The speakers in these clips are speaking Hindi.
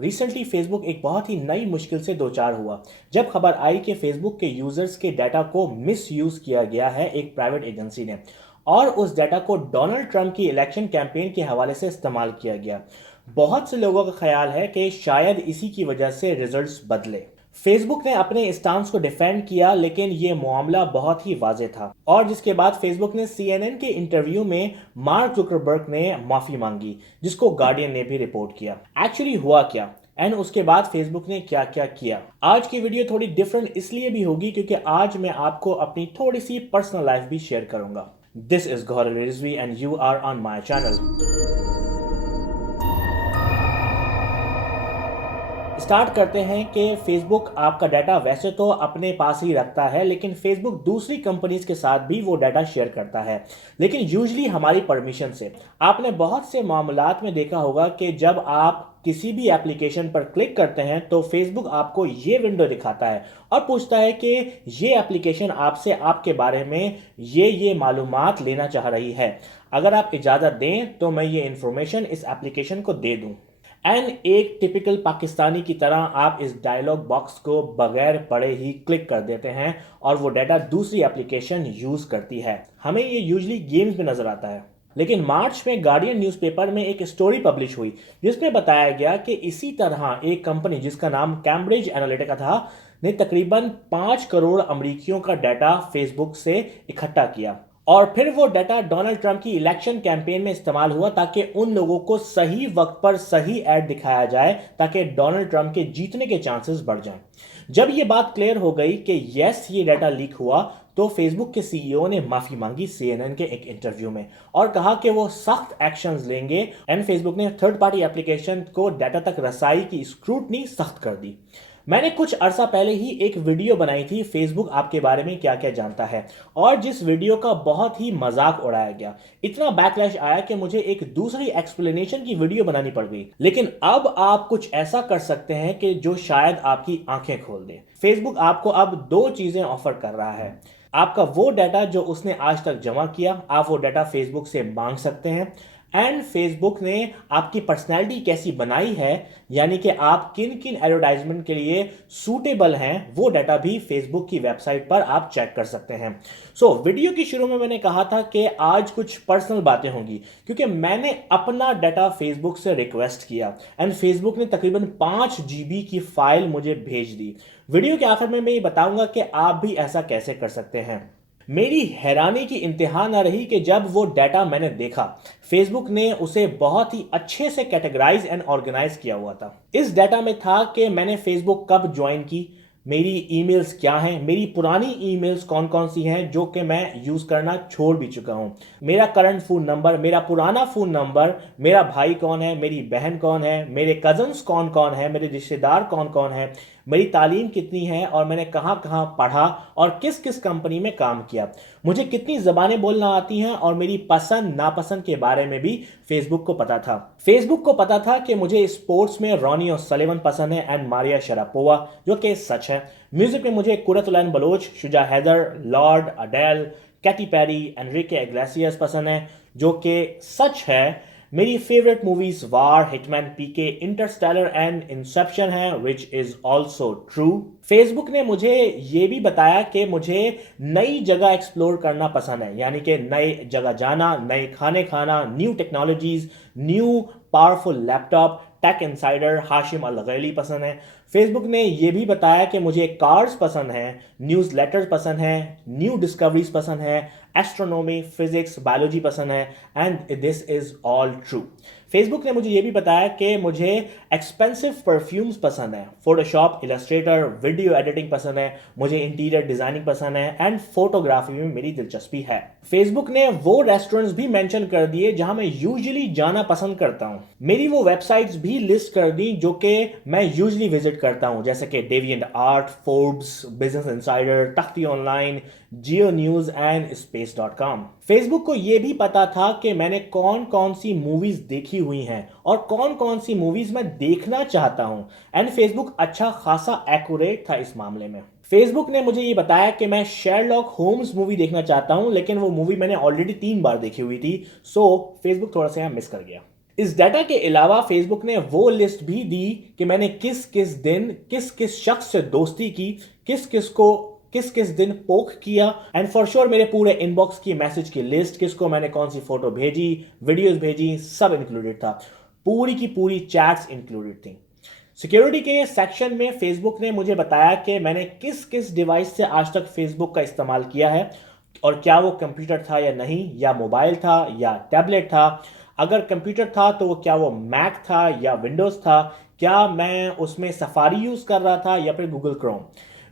रिसेंटली फेसबुक एक बहुत ही नई मुश्किल से दो चार हुआ जब खबर आई कि फेसबुक के यूजर्स के डाटा को मिस यूज किया गया है एक प्राइवेट एजेंसी ने, और उस डाटा को डोनाल्ड ट्रंप की इलेक्शन कैंपेन के हवाले से इस्तेमाल किया गया। बहुत से लोगों का ख्याल है कि शायद इसी की वजह से रिजल्ट्स बदले। फेसबुक ने अपने स्टांस को डिफेंड किया, लेकिन ये मामला बहुत ही वाजे था, और जिसके बाद फेसबुक ने सीएनएन के इंटरव्यू में मार्क जुकरबर्ग ने माफी मांगी, जिसको गार्डियन ने भी रिपोर्ट किया। एक्चुअली हुआ क्या एंड उसके बाद फेसबुक ने क्या क्या किया। आज की वीडियो थोड़ी डिफरेंट इसलिए भी होगी क्योंकि आज मैं आपको अपनी थोड़ी सी पर्सनल लाइफ भी शेयर करूंगा। This is Gaurav Rizvi and you are on my channel. Start करते हैं कि फेसबुक आपका डाटा वैसे तो अपने पास ही रखता है, लेकिन फेसबुक दूसरी कंपनीज के साथ भी वो डाटा शेयर करता है, लेकिन यूजली हमारी परमिशन से। आपने बहुत से मामलात में देखा होगा कि जब आप किसी भी एप्लीकेशन पर क्लिक करते हैं तो फेसबुक आपको ये विंडो दिखाता है और पूछता है कि ये एप्लीकेशन आपसे आपके बारे में ये मालूमात लेना चाह रही है। अगर आप इजाज़त दें तो मैं ये इंफॉर्मेशन इस एप्लीकेशन को दे दूं। एंड एक टिपिकल पाकिस्तानी की तरह आप इस डायलॉग बॉक्स को बगैर पढ़े ही क्लिक कर देते हैं और वो डाटा दूसरी एप्लीकेशन यूज करती है। हमें ये यूजली गेम्स में नजर आता है, लेकिन मार्च में गार्डियन न्यूज़पेपर में एक स्टोरी पब्लिश हुई जिसमें बताया गया कि इसी तरह एक कंपनी जिसका नाम कैम्ब्रिज एनालिटिका था ने तकरीबन 5 करोड़ अमरीकियों का डाटा फेसबुक से इकट्ठा किया, और फिर वो डाटा डोनाल्ड ट्रंप की इलेक्शन कैंपेन में इस्तेमाल हुआ ताकि उन लोगों को सही वक्त पर सही एड दिखाया जाए ताकि डोनाल्ड ट्रंप के जीतने के चांसेस बढ़ जाएं। जब ये बात क्लियर हो गई कि यस ये डाटा लीक हुआ तो फेसबुक के सीईओ ने माफी मांगी सीएनएन के एक इंटरव्यू में और कहा कि वो सख्त एक्शंस लेंगे। एंड फेसबुक ने थर्ड पार्टी एप्लीकेशन को डाटा तक रसाई की स्क्रूटनी सख्त कर दी। मैंने कुछ अरसा पहले ही एक वीडियो बनाई थी फेसबुक आपके बारे में क्या क्या जानता है, और जिस वीडियो का बहुत ही मजाक उड़ाया गया। इतना बैकलैश आया कि मुझे एक दूसरी एक्सप्लेनेशन की वीडियो बनानी पड़ गई। लेकिन अब आप कुछ ऐसा कर सकते हैं कि जो शायद आपकी आंखें खोल दे। फेसबुक आपको अब दो चीजें ऑफर कर रहा है। आपका वो डाटा जो उसने आज तक जमा किया, आप वो डाटा फेसबुक से मांग सकते हैं। एंड फेसबुक ने आपकी पर्सनैलिटी कैसी बनाई है, यानी कि आप किन किन एडवर्टाइजमेंट के लिए सूटेबल हैं, वो डाटा भी फेसबुक की वेबसाइट पर आप चेक कर सकते हैं। वीडियो की शुरू में मैंने कहा था कि आज कुछ पर्सनल बातें होंगी क्योंकि मैंने अपना डाटा फेसबुक से रिक्वेस्ट किया एंड फेसबुक ने तकरीबन 5 GB की फाइल मुझे भेज दी। वीडियो के आखिर में मैं ये बताऊंगा कि आप भी ऐसा कैसे कर सकते हैं। मेरी हैरानी की इंतहा न रही कि जब वो डाटा मैंने देखा, फेसबुक ने उसे बहुत ही अच्छे से कैटेगराइज एंड ऑर्गेनाइज किया हुआ था। इस डाटा में था कि मैंने फेसबुक कब ज्वाइन की, मेरी ईमेल्स क्या हैं, मेरी पुरानी ईमेल्स कौन कौन सी हैं जो कि मैं यूज़ करना छोड़ भी चुका हूं, मेरा करंट फ़ोन नंबर, मेरा पुराना फ़ोन नंबर, मेरा भाई कौन है, मेरी बहन कौन है, मेरे कज़न्स कौन कौन है, मेरे रिश्तेदार कौन कौन है, मेरी तालीम कितनी है और मैंने कहाँ कहाँ पढ़ा और किस किस कंपनी में काम किया, मुझे कितनी ज़बानें बोलना आती हैं और मेरी पसंद नापसंद के बारे में भी फेसबुक को पता था। फेसबुक को पता था कि मुझे स्पोर्ट्स में रॉनी ओसलिवन पसंद है एंड मारिया शरापोवा, जो कि सच है। म्यूजिक में मुझे Quratulain Balouch, Shuja Haider, Lorde, Adele, Katy Perry, Enrique Iglesias पसंद है, जो कि सच है। मेरी favourite movies War, Hitman, PK, Interstellar and Inception है, which is also true. Facebook ने मुझे ये भी बताया कि मुझे नई जगह एक्सप्लोर करना पसंद है, यानी कि नई जगह जाना, नए खाने खाना, new technologies, new powerful laptop. Tech insider Hashem Al Ghaili पसंद है। फेसबुक ने यह भी बताया कि मुझे कार्स पसंद हैं, न्यूज़ लेटर्स पसंद हैं, न्यू डिस्कवरीज पसंद है, एस्ट्रोनॉमी, फिजिक्स, बायोलॉजी पसंद है, and this is all true. Facebook ने मुझे यह भी बताया कि मुझे एक्सपेंसिव परफ्यूम्स पसंद है, फोटोशॉप, इलस्ट्रेटर, वीडियो एडिटिंग पसंद है, मुझे इंटीरियर डिजाइनिंग पसंद है एंड फोटोग्राफी में मेरी दिलचस्पी है। फेसबुक ने वो रेस्टोरेंट्स भी मेंशन कर दिए जहां मैं यूजुअली जाना पसंद करता हूं। मेरी वो वेबसाइट्स भी लिस्ट कर दी जो कि मैं यूजुअली विजिट करता हूं, जैसे कि Deviant Art, Forbes, Business Insider, Takhti online, Geo news and स्पेस.com। फेसबुक को यह भी पता था कि मैंने कौन कौन सी मूवीज देखी हुई हैं और कौन कौन सी मूवीज मैं देखना चाहता हूं, एंड फेसबुक अच्छा खासा एक्यूरेट था इस मामले में। फेसबुक ने मुझे ये बताया कि मैं शेरलॉक होम्स मूवी देखना चाहता हूं, लेकिन वो मूवी मैंने ऑलरेडी 3 बार देखी हुई थी, सो फेसबुक थोड़ा सा यहाँ मिस कर गया। इस डाटा के अलावा फेसबुक ने वो लिस्ट भी दी कि मैंने किस किस दिन किस किस शख्स से दोस्ती की, किस किस दिन पोक किया, एंड फॉर श्योर मेरे पूरे इनबॉक्स की मैसेज की लिस्ट, किसको मैंने कौन सी फोटो भेजी, वीडियोस भेजी, सब इंक्लूडेड था। पूरी की पूरी चैट्स इंक्लूडेड थी। सिक्योरिटी के सेक्शन में फेसबुक ने मुझे बताया कि मैंने किस किस डिवाइस से आज तक फेसबुक का इस्तेमाल किया है, और क्या वो कंप्यूटर था या नहीं, या मोबाइल था या टैबलेट था। अगर कंप्यूटर था तो क्या वो मैक था या विंडोज था, क्या मैं उसमें सफारी यूज कर रहा था या फिर गूगल क्रोम।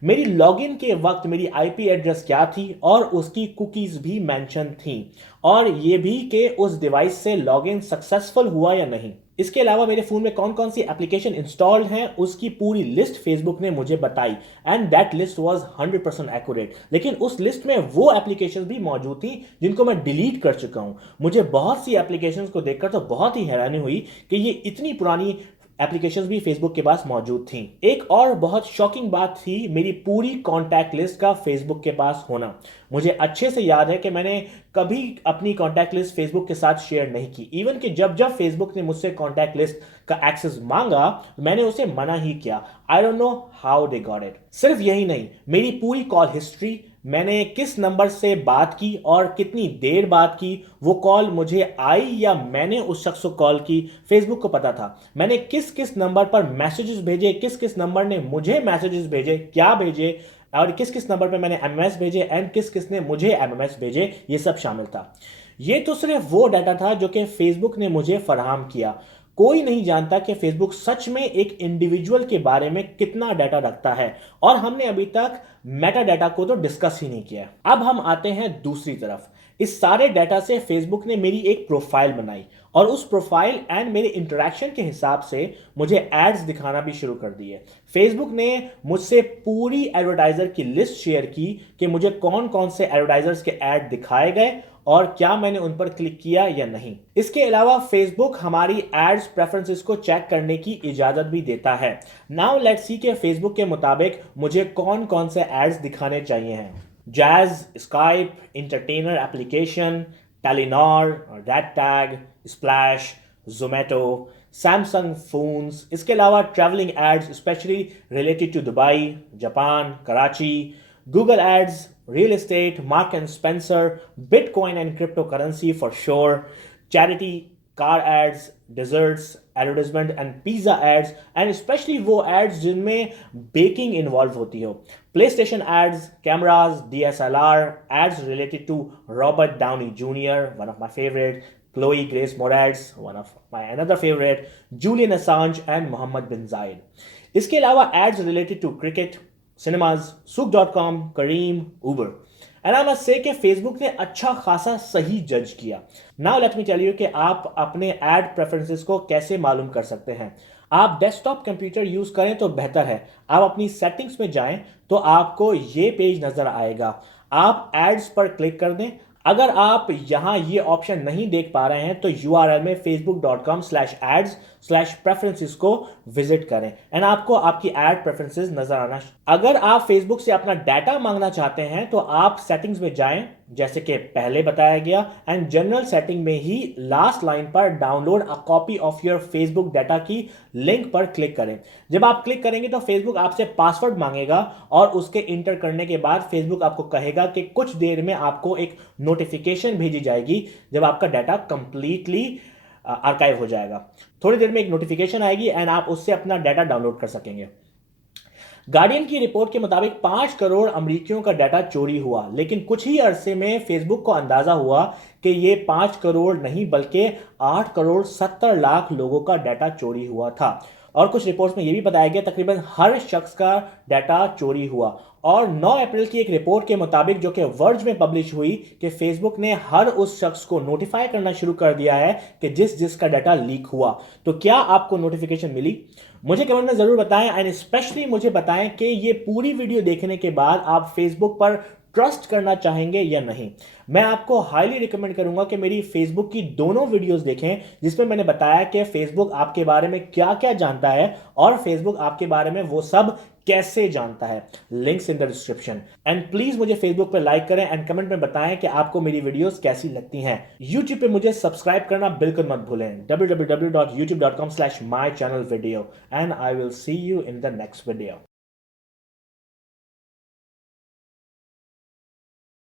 मेरी लॉगिन के वक्त मेरी आईपी एड्रेस क्या थी और उसकी कुकीज भी मेंशन थी, और ये भी कि उस डिवाइस से लॉगिन सक्सेसफुल हुआ या नहीं। इसके अलावा मेरे फोन में कौन कौन सी एप्लीकेशन इंस्टॉल्ड हैं उसकी पूरी लिस्ट फेसबुक ने मुझे बताई, and that list was 100% accurate. लेकिन उस लिस्ट में वो एप्लीकेशंस भी मौजूद थी जिनको मैं डिलीट कर चुका हूं। मुझे बहुत सी एप्लीकेशंस को देखकर तो बहुत ही हैरानी हुई कि ये इतनी पुरानी एप्लीकेशंस भी फेसबुक के पास मौजूद थी। एक और बहुत शॉकिंग बात थी मेरी पूरी कॉन्टैक्ट लिस्ट का फेसबुक के पास होना। मुझे अच्छे से याद है कि मैंने कभी अपनी कॉन्टैक्ट लिस्ट फेसबुक के साथ शेयर नहीं की। इवन कि जब जब फेसबुक ने मुझसे कॉन्टैक्ट लिस्ट का एक्सेस मांगा मैंने उसे मना ही किया। I don't know how they got it. सिर्फ यही नहीं, मेरी पूरी कॉल हिस्ट्री, मैंने किस नंबर से बात की और कितनी देर बात की, वो कॉल मुझे आई या मैंने उस शख्स को कॉल की, फेसबुक को पता था। मैंने किस किस नंबर पर मैसेजेस भेजे, किस किस नंबर ने मुझे मैसेजेस भेजे, क्या भेजे, और किस किस नंबर पे मैंने एमएमएस भेजे एंड किस किस ने मुझे एमएमएस भेजे, ये सब शामिल था। ये तो सिर्फ वो डाटा था जो कि फेसबुक ने मुझे फराहम किया। कोई नहीं जानता कि फेसबुक सच में एक इंडिविजुअल के बारे में कितना डाटा रखता है, और हमने अभी तक मेटा डाटा को तो डिस्कस ही नहीं किया। अब हम आते हैं दूसरी तरफ। इस सारे डाटा से फेसबुक ने मेरी एक प्रोफाइल बनाई, और उस प्रोफाइल एंड मेरे इंटरेक्शन के हिसाब से मुझे एड्स दिखाना भी शुरू कर दिए। फेसबुक ने मुझसे पूरी एडवर्टाइजर की लिस्ट शेयर की कि मुझे कौन कौन से एडवर्टाइजर्स के ऐड दिखाए गए और क्या मैंने उन पर क्लिक किया या नहीं। इसके अलावा फेसबुक हमारी एड्स प्रेफरेंसेस को चेक करने की इजाजत भी देता है। नाउ लेट्स सी कि फेसबुक के मुताबिक मुझे कौन कौन से एड्स दिखाने चाहिए हैं। Jazz, Skype, entertainer application, Telenor, Red Tag, Splash, Zomato, Samsung phones. इसके अलावा travelling ads specially related to Dubai, Japan, Karachi, Google ads, real estate, Mark and Spencer, Bitcoin and cryptocurrency for sure, charity, car ads, desserts, advertisement and pizza ads, and especially वो ads जिनमें baking involved होती हो, PlayStation ads, cameras, DSLR, ads related to Robert Downey Jr., one of my favorite, Chloe Grace Moretz, one of my another favorite, Julian Assange and Mohammed bin Zayed. इसके अलावा ads related to cricket, cinemas, Souq.com, Kareem, Uber. And I must say कि फेसबुक ने अच्छा खासा सही जज किया। Now let me tell you कि आप अपने एड प्रेफरेंसेस को कैसे मालूम कर सकते हैं। आप डेस्कटॉप कंप्यूटर यूज करें तो बेहतर है। आप अपनी सेटिंग्स में जाएं तो आपको ये पेज नजर आएगा। आप एड्स पर क्लिक कर दें। अगर आप यहां ये ऑप्शन नहीं देख पा रहे हैं तो URL में facebook.com/ads/preferences को विजिट करें एंड आपको आपकी एड प्रेफरेंसेस नजर आना। अगर आप फेसबुक से अपना डाटा मांगना चाहते हैं तो आप सेटिंग्स में जाएं जैसे कि पहले बताया गया, एंड जनरल सेटिंग में ही लास्ट लाइन पर download a copy of your Facebook data की लिंक पर क्लिक करें। जब आप क्लिक करेंगे तो फेसबुक आपसे पासवर्ड मांगेगा, और उसके इंटर करने के बाद फेसबुक आपको कहेगा कि कुछ देर में आपको एक नोटिफिकेशन भेजी जाएगी जब आपका डाटा कंप्लीटली आर्काइव हो जाएगा। थोड़ी देर में एक नोटिफिकेशन आएगी एंड आप उससे अपना डाटा डाउनलोड कर सकेंगे। गार्डियन की रिपोर्ट के मुताबिक 5 करोड़ अमेरिकियों का डाटा चोरी हुआ, लेकिन कुछ ही अरसे में फेसबुक को अंदाजा हुआ कि ये 5 करोड़ नहीं बल्कि 8 करोड़ 70 लाख लोगों का डाटा चोरी हुआ था। और कुछ रिपोर्ट्स में यह भी बताया गया तकरीबन हर शख्स का डाटा चोरी हुआ। और 9 अप्रैल की एक रिपोर्ट के मुताबिक जो कि वर्ज में पब्लिश हुई कि फेसबुक ने हर उस शख्स को नोटिफाई करना शुरू कर दिया है कि जिसका डाटा लीक हुआ। तो क्या आपको नोटिफिकेशन मिली? मुझे कमेंट में जरूर बताएं, एंड स्पेशली मुझे बताएं कि ये पूरी वीडियो देखने के बाद आप फेसबुक पर ट्रस्ट करना चाहेंगे या नहीं। मैं आपको हाईली रिकमेंड करूंगा कि मेरी फेसबुक की दोनों वीडियोस देखें, जिसमें मैंने बताया कि फेसबुक आपके बारे में क्या क्या जानता है और फेसबुक आपके बारे में वो सब कैसे जानता है। Links in the description. And please मुझे फेसबुक पे लाइक करें एंड कमेंट में बताएं कि आपको मेरी वीडियोस कैसी लगती हैं। यूट्यूब पे मुझे सब्सक्राइब करना बिल्कुल मत भूलें, www.youtube.com/mychannelvideo, and I will see you in the next video.